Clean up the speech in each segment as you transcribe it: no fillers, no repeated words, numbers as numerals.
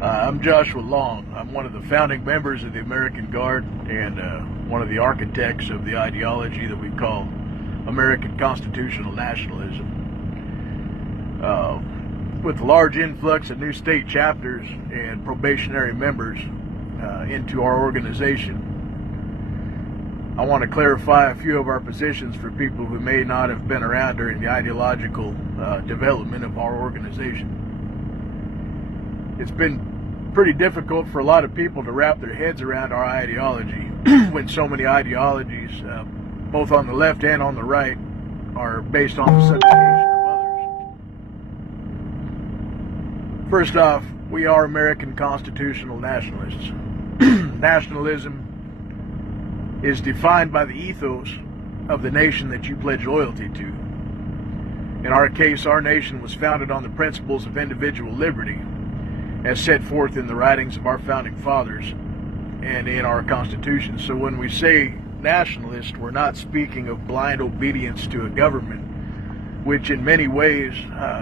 I'm Joshua Long. I'm one of the founding members of the American Guard and one of the architects of the ideology that we call American Constitutional Nationalism. With a large influx of new state chapters and probationary members into our organization, I want to clarify a few of our positions for people who may not have been around during the ideological development of our organization. It's been pretty difficult for a lot of people to wrap their heads around our ideology when so many ideologies, both on the left and on the right, are based on the subjugation of others. First off, we are American constitutional nationalists. Nationalism is defined by the ethos of the nation that you pledge loyalty to. In our case, our nation was founded on the principles of individual liberty, as set forth in the writings of our founding fathers and in our Constitution. So when we say nationalist, we're not speaking of blind obedience to a government which in many ways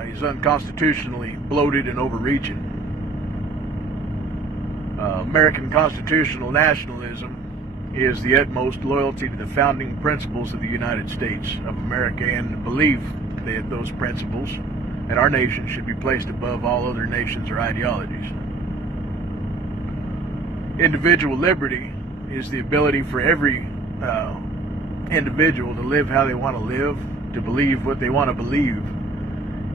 is unconstitutionally bloated and overreaching. American constitutional nationalism is the utmost loyalty to the founding principles of the United States of America and the belief that those principles and our nation should be placed above all other nations or ideologies. Individual liberty is the ability for every individual to live how they want to live, to believe what they want to believe,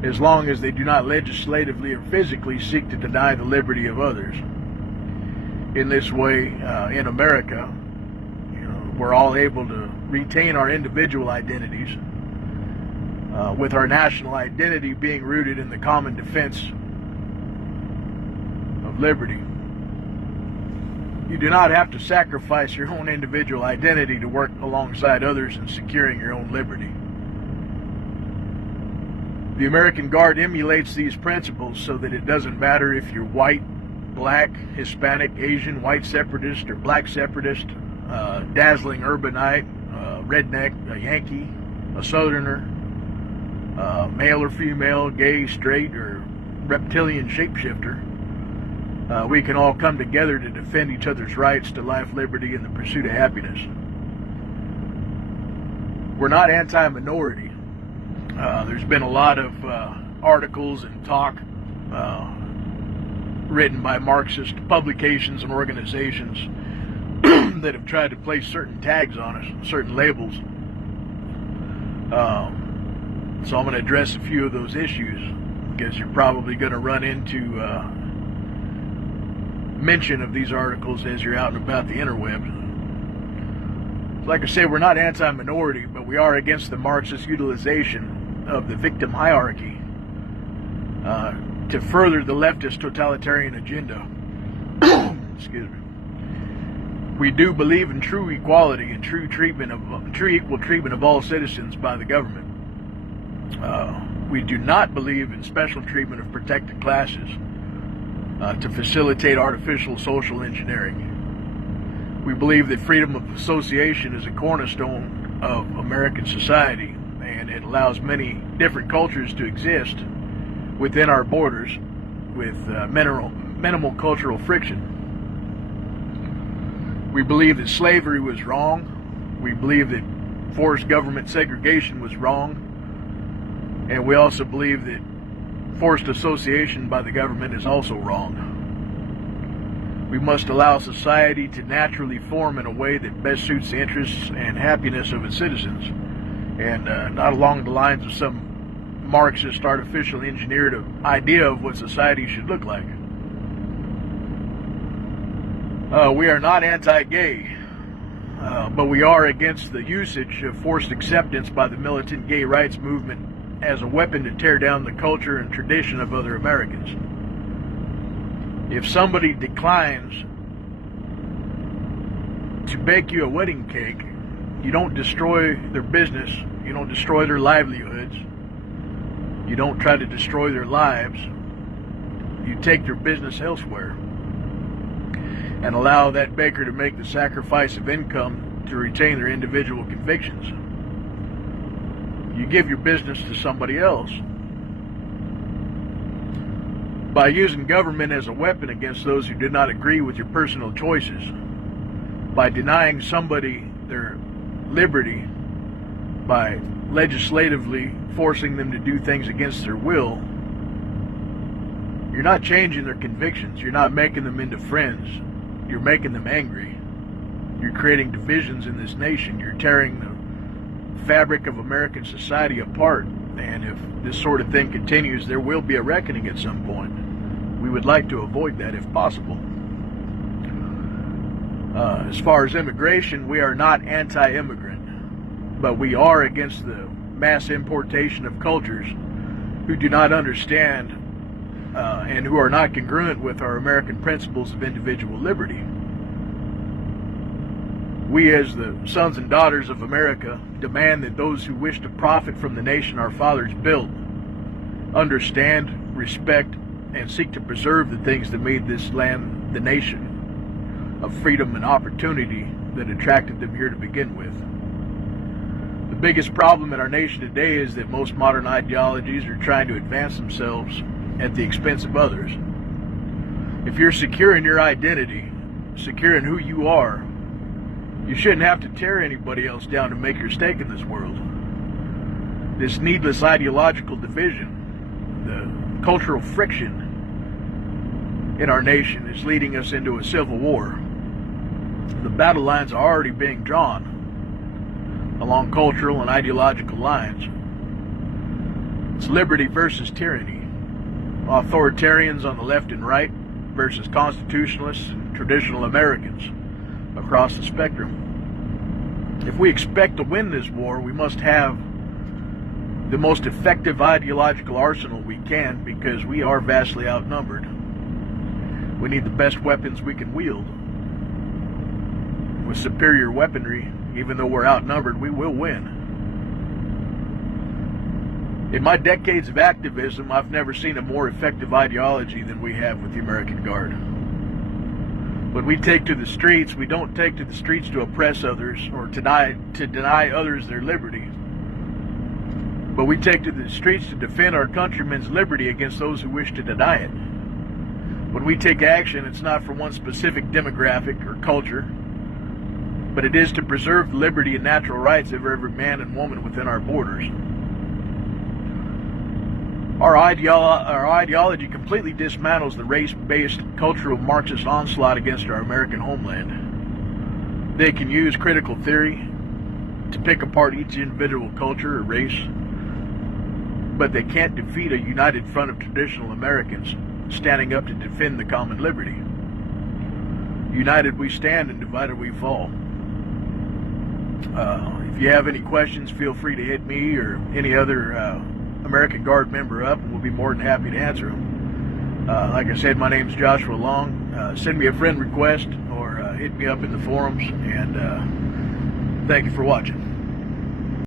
as long as they do not legislatively or physically seek to deny the liberty of others. In this way, in America, we're all able to retain our individual identities, with our national identity being rooted in the common defense of liberty. You do not have to sacrifice your own individual identity to work alongside others in securing your own liberty. The American Guard emulates these principles so that it doesn't matter if you're white, black, Hispanic, Asian, white separatist, or black separatist, dazzling urbanite, redneck, a Yankee, a southerner, male or female, gay, straight, or reptilian shapeshifter. We can all come together to defend each other's rights to life, liberty, and the pursuit of happiness. We're not anti-minority. There's been a lot of articles and talk written by Marxist publications and organizations that have tried to place certain tags on us, certain labels. So I'm going to address a few of those issues, because you're probably going to run into mention of these articles as you're out and about the interwebs. Like I say, we're not anti-minority, but we are against the Marxist utilization of the victim hierarchy to further the leftist totalitarian agenda. Excuse me. We do believe in true equality and true equal treatment of all citizens by the government. We do not believe in special treatment of protected classes to facilitate artificial social engineering. We believe that freedom of association is a cornerstone of American society, and it allows many different cultures to exist within our borders with minimal cultural friction. We believe that slavery was wrong. We believe that forced government segregation was wrong. And we also believe that forced association by the government is also wrong. We must allow society to naturally form in a way that best suits the interests and happiness of its citizens, and not along the lines of some Marxist artificially engineered idea of what society should look like. We are not anti-gay, but we are against the usage of forced acceptance by the militant gay rights movement as a weapon to tear down the culture and tradition of other Americans. If somebody declines to bake you a wedding cake, you don't destroy their business, you don't destroy their livelihoods, you don't try to destroy their lives, you take their business elsewhere and allow that baker to make the sacrifice of income to retain their individual convictions. You give your business to somebody else. by using government as a weapon against those who do not agree with your personal choices, by denying somebody their liberty, by legislatively forcing them to do things against their will, you're not changing their convictions. You're not making them into friends. You're making them angry. You're creating divisions in this nation. You're tearing the fabric of American society apart. And if this sort of thing continues, there will be a reckoning at some point. We would like to avoid that if possible. As far as immigration, we are not anti-immigrant, but we are against the mass importation of cultures who do not understand and who are not congruent with our American principles of individual liberty. We, as the sons and daughters of America, demand that those who wish to profit from the nation our fathers built understand, respect, and seek to preserve the things that made this land the nation of freedom and opportunity that attracted them here to begin with. The biggest problem in our nation today is that most modern ideologies are trying to advance themselves at the expense of others. If you're secure in your identity, secure in who you are, you shouldn't have to tear anybody else down to make your stake in this world. This needless ideological division, the cultural friction in our nation, is leading us into a civil war. The battle lines are already being drawn along cultural and ideological lines. It's liberty versus tyranny. Authoritarians on the left and right versus constitutionalists and traditional Americans across the spectrum. If we expect to win this war, we must have the most effective ideological arsenal we can, because we are vastly outnumbered. We need the best weapons we can wield. With superior weaponry, even though we're outnumbered, we will win. In my decades of activism, I've never seen a more effective ideology than we have with the American Guard. When we take to the streets, we don't take to the streets to oppress others or to deny others their liberty. But we take to the streets to defend our countrymen's liberty against those who wish to deny it. When we take action, it's not for one specific demographic or culture, but it is to preserve the liberty and natural rights of every man and woman within our borders. Our ideology completely dismantles the race-based cultural Marxist onslaught against our American homeland. They can use critical theory to pick apart each individual culture or race, but they can't defeat a united front of traditional Americans standing up to defend the common liberty. United we stand, and divided we fall. If you have any questions, feel free to hit me or any other American Guard member up, and we'll be more than happy to answer them. Like I said, my name's Joshua Long. Send me a friend request or hit me up in the forums, and thank you for watching.